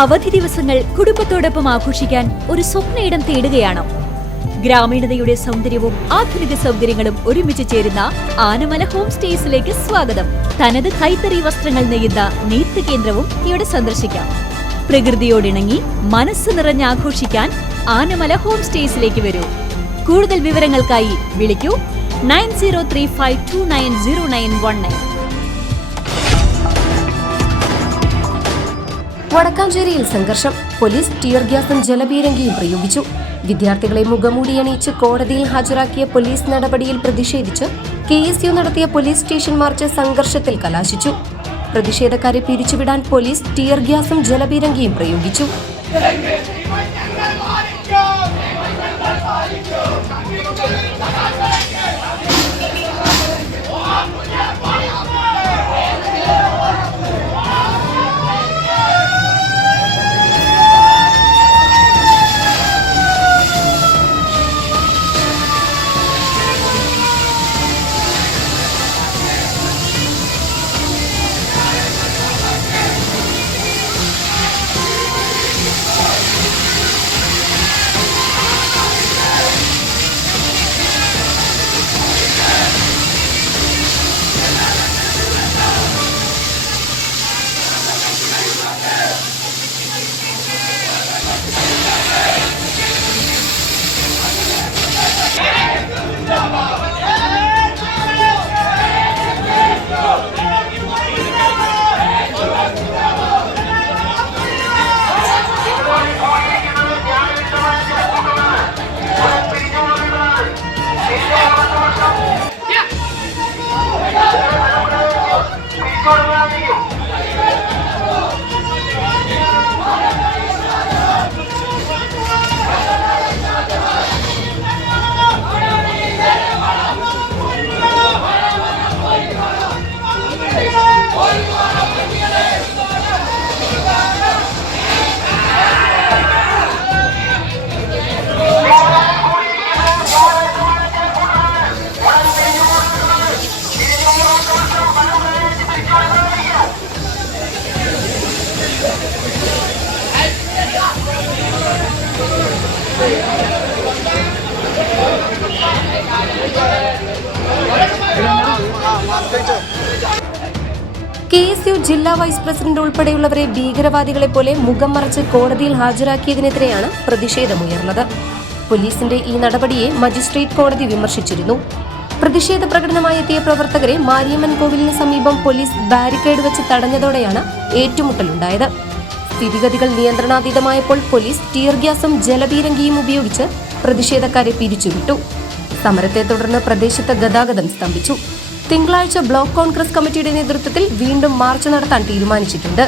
അവധി ദിവസങ്ങൾ കുടുംബത്തോടൊപ്പം ആഘോഷിക്കാൻ ഒരു സ്വപ്നയിടം തേടുകയാണോ? ഗ്രാമീണതയുടെ സൗന്ദര്യവും ആധുനിക സൗകര്യങ്ങളും ഒരുമിച്ച് ചേരുന്ന ആനമല ഹോം സ്റ്റേസിലേക്ക് സ്വാഗതം. തനത് കൈത്തറി വസ്ത്രങ്ങൾ നെയ്യുന്ന നെയ്ത്ത് കേന്ദ്രവും ഇവിടെ സന്ദർശിക്കാം. പ്രകൃതിയോടിണങ്ങി മനസ്സ് നിറഞ്ഞ് ആഘോഷിക്കാൻ ആനമല ഹോം സ്റ്റേസിലേക്ക് വരൂ. കൂടുതൽ വിവരങ്ങൾക്കായി വിളിക്കൂ 9035290919. വടക്കാഞ്ചേരിയിൽ സംഘർഷം. പോലീസ് ടിയർ ഗ്യാസും ജലപീരങ്കിയും പ്രയോഗിച്ചു. വിദ്യാർത്ഥികളെ മുഖമൂടിയണിയിച്ച് കോടതിയിൽ ഹാജരാക്കിയ പോലീസ് നടപടിയിൽ പ്രതിഷേധിച്ച് KSU നടത്തിയ പോലീസ് സ്റ്റേഷൻ മാർച്ച് സംഘർഷത്തിൽ കലാശിച്ചു. പ്രതിഷേധക്കാരെ പിരിച്ചുവിടാൻ പോലീസ് ടിയർ ഗ്യാസും ജലപീരങ്കിയും പ്രയോഗിച്ചു. KSU ജില്ലാ വൈസ് പ്രസിഡന്റ് ഉൾപ്പെടെയുള്ളവരെ ഭീകരവാദികളെ പോലെ മുഖം മറച്ച് കോടതിയിൽ ഹാജരാക്കിയതിനെതിരെയാണ് പ്രതിഷേധമുയർന്നത്. പോലീസിന്റെ ഈ നടപടിയെ മജിസ്ട്രേറ്റ് കോടതി വിമർശിച്ചിരുന്നു. പ്രതിഷേധ പ്രകടനമായി എത്തിയ പ്രവർത്തകരെ മാരിയമ്മൻ കോവിലിന് സമീപം പോലീസ് ബാരിക്കേഡ് വെച്ച് തടഞ്ഞതോടെയാണ് ഏറ്റുമുട്ടലുണ്ടായത്. സ്ഥിതിഗതികൾ നിയന്ത്രണാതീതമായപ്പോൾ പോലീസ് ടിയർ ഗ്യാസും ജലപീരങ്കിയും ഉപയോഗിച്ച് പ്രതിഷേധക്കാരെ പിരിച്ചുവിട്ടു. സമരത്തെ തുടർന്ന് പ്രദേശത്ത് ഗതാഗതം സ്തംഭിച്ചു. തിങ്കളാഴ്ച ബ്ലോക്ക് കോൺഗ്രസ് കമ്മിറ്റിയുടെ നേതൃത്വത്തിൽ വീണ്ടും മാർച്ച് നടത്താൻ തീരുമാനിച്ചിട്ടുണ്ട്.